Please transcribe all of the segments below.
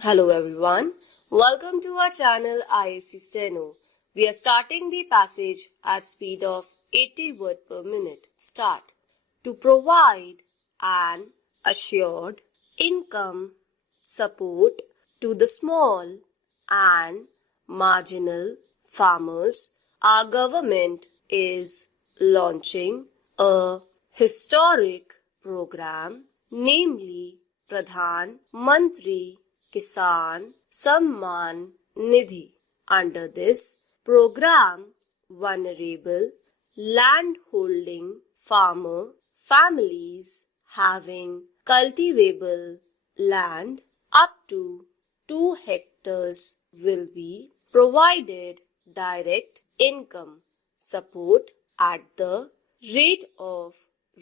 Hello everyone, welcome to our channel IAC Steno. We are starting the passage at speed of 80 words per minute. Start. To provide an assured income support to the small and marginal farmers, our government is launching a historic program, namely Pradhan Mantri Kisan Samman Nidhi. Under this program, vulnerable landholding farmer families having cultivable land up to 2 hectares will be provided direct income support at the rate of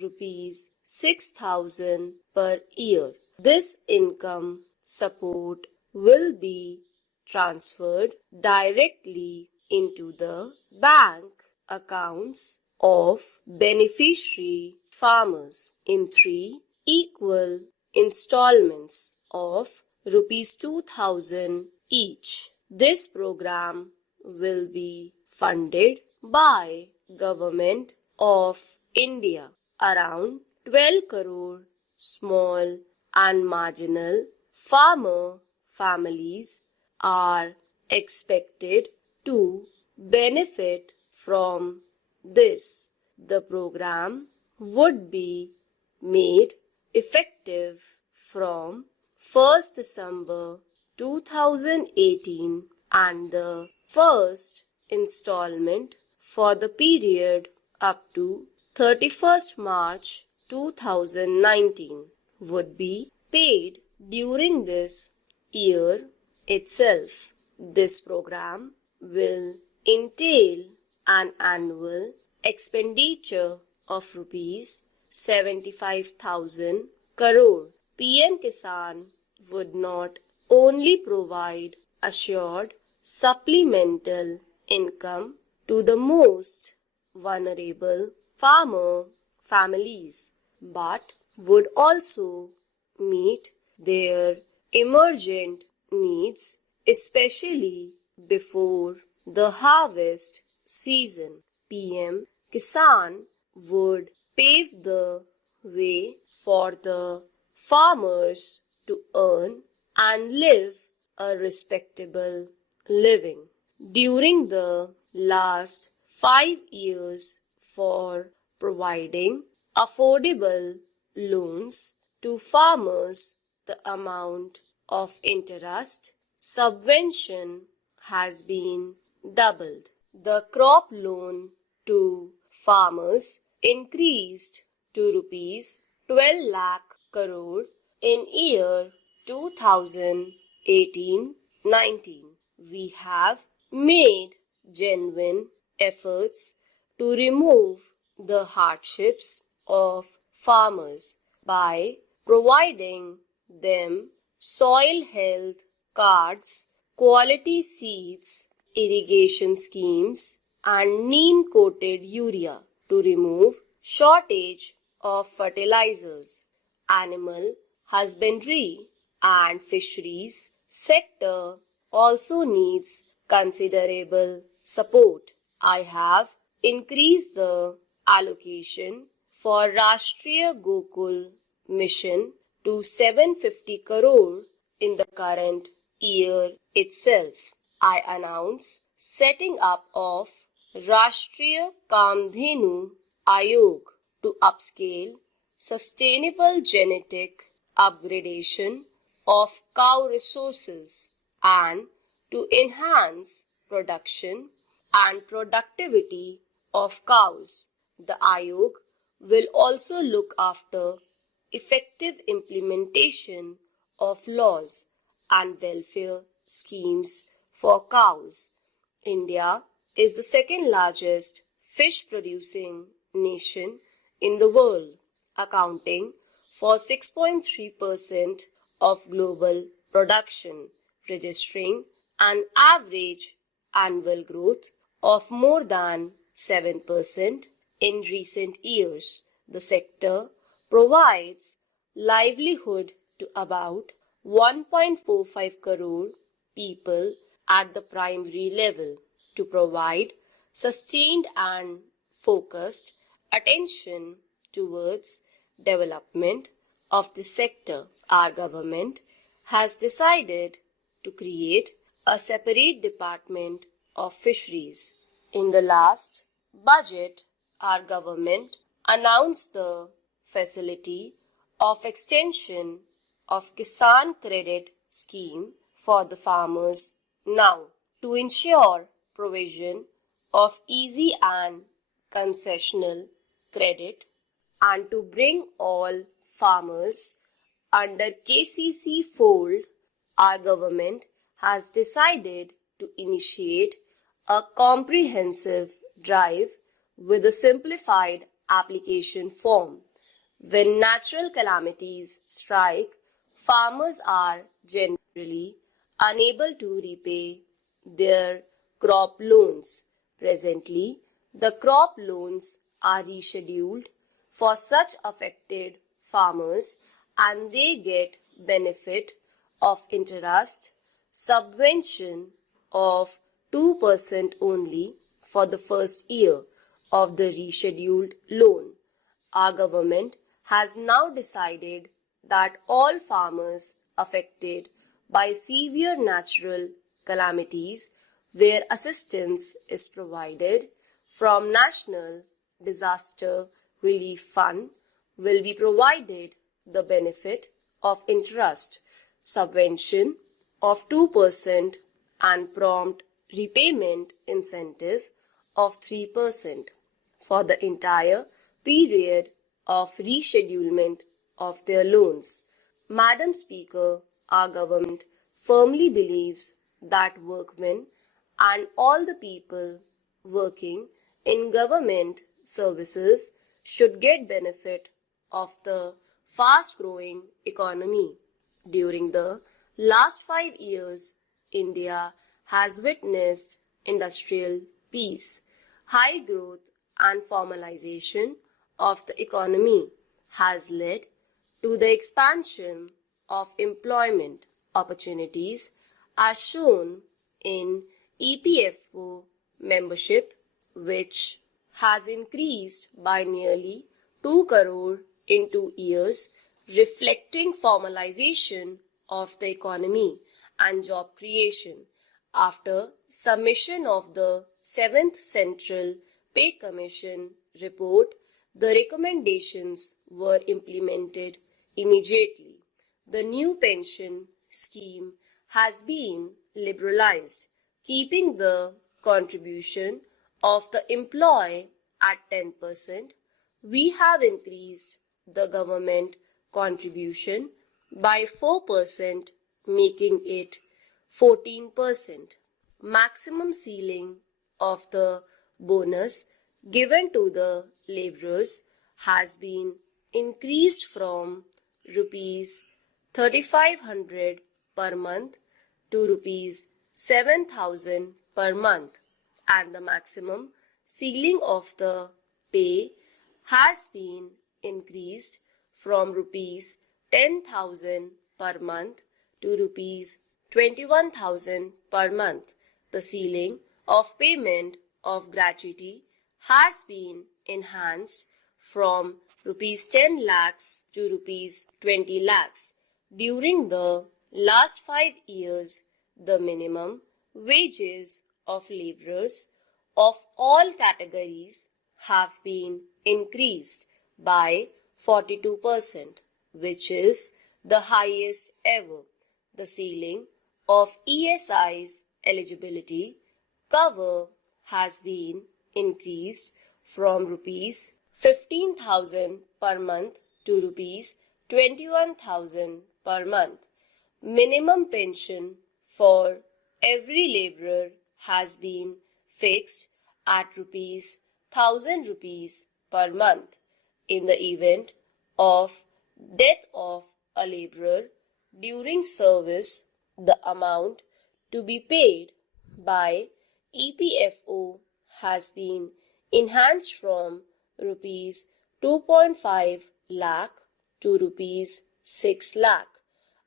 rupees 6,000 per year. This income support will be transferred directly into the bank accounts of beneficiary farmers in 3 equal installments of rupees 2,000 each. This program will be funded by Government of India. Around 12 crore small and marginal farmer families are expected to benefit from this. The program would be made effective from 1st December 2018 and the first installment for the period up to 31st March 2019 would be paid during this year itself. This program will entail an annual expenditure of rupees 75,000 crore. PM Kisan would not only provide assured supplemental income to the most vulnerable farmer families, but would also meet their emergent needs, especially before the harvest season. PM Kisan would pave the way for the farmers to earn and live a respectable living. During the last 5 years for providing affordable loans to farmers, the amount of interest subvention has been doubled. The crop loan to farmers increased to rupees 12 lakh crore in year 2018-19. We have made genuine efforts to remove the hardships of farmers by providing them soil health cards, quality seeds, irrigation schemes, and neem-coated urea to remove shortage of fertilizers. Animal husbandry and fisheries sector also needs considerable support. I have increased the allocation for Rashtriya Gokul Mission to 750 crore in the current year itself. I announce setting up of Rashtriya Kamdhenu Ayog to upscale sustainable genetic upgradation of cow resources and to enhance production and productivity of cows. The Ayog will also look after effective implementation of laws and welfare schemes for cows. India is the second largest fish producing nation in the world, accounting for 6.3% of global production, registering an average annual growth of more than 7% in recent years. The sector provides livelihood to about 1.45 crore people at the primary level to provide sustained and focused attention towards development of the sector. Our government has decided to create a separate department of fisheries. In the last budget, our government announced the facility of extension of Kisan Credit Scheme for the farmers now to ensure provision of easy and concessional credit and to bring all farmers under KCC fold. Our government has decided to initiate a comprehensive drive with a simplified application form. When natural calamities strike, farmers are generally unable to repay their crop loans. Presently, the crop loans are rescheduled for such affected farmers and they get benefit of interest subvention of 2% only for the first year of the rescheduled loan. Our government has now decided that all farmers affected by severe natural calamities where assistance is provided from National Disaster Relief Fund will be provided the benefit of interest subvention of 2% and prompt repayment incentive of 3% for the entire period of reschedulement of their loans. Madam Speaker, our government firmly believes that workmen and all the people working in government services should get benefit of the fast-growing economy. During the last 5 years, India has witnessed industrial peace, high growth and formalization of the economy has led to the expansion of employment opportunities as shown in EPFO membership, which has increased by nearly 2 crore in 2 years, reflecting formalization of the economy and job creation. After submission of the 7th Central Pay Commission report, the recommendations were implemented immediately. The new pension scheme has been liberalized, keeping the contribution of the employee at 10%. We have increased the government contribution by 4%, making it 14%. Maximum ceiling of the bonus given to the labourers has been increased from rupees 3,500 per month to rupees 7,000 per month, and the maximum ceiling of the pay has been increased from rupees 10,000 per month to rupees 21,000 per month. The ceiling of payment of gratuity has been enhanced from rupees 10 lakhs to rupees 20 lakhs. During the last 5 years, the minimum wages of labourers of all categories have been increased by 42%, which is the highest ever. The ceiling of ESI's eligibility cover has been increased from rupees 15,000 per month to rupees 21,000 per month. Minimum pension for every labourer has been fixed at rupees 1,000 rupees per month. In the event of death of a labourer during service, the amount to be paid by EPFO has been enhanced from rupees 2.5 lakh to rupees 6 lakh.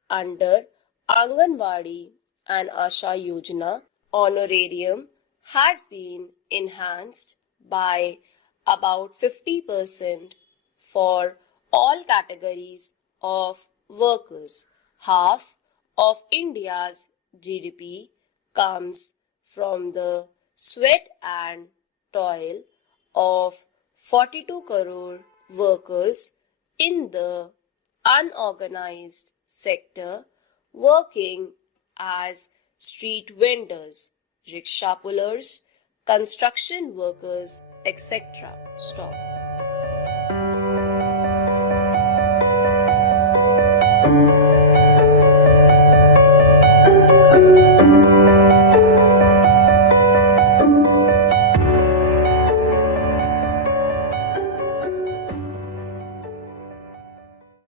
under Anganwadi and Asha Yojana. Honorarium has been enhanced by about 50% for all categories of workers. Half of India's GDP comes from the sweat and toil of 42 crore workers in the unorganized sector working as street vendors, rickshaw pullers, construction workers, etc. Stop.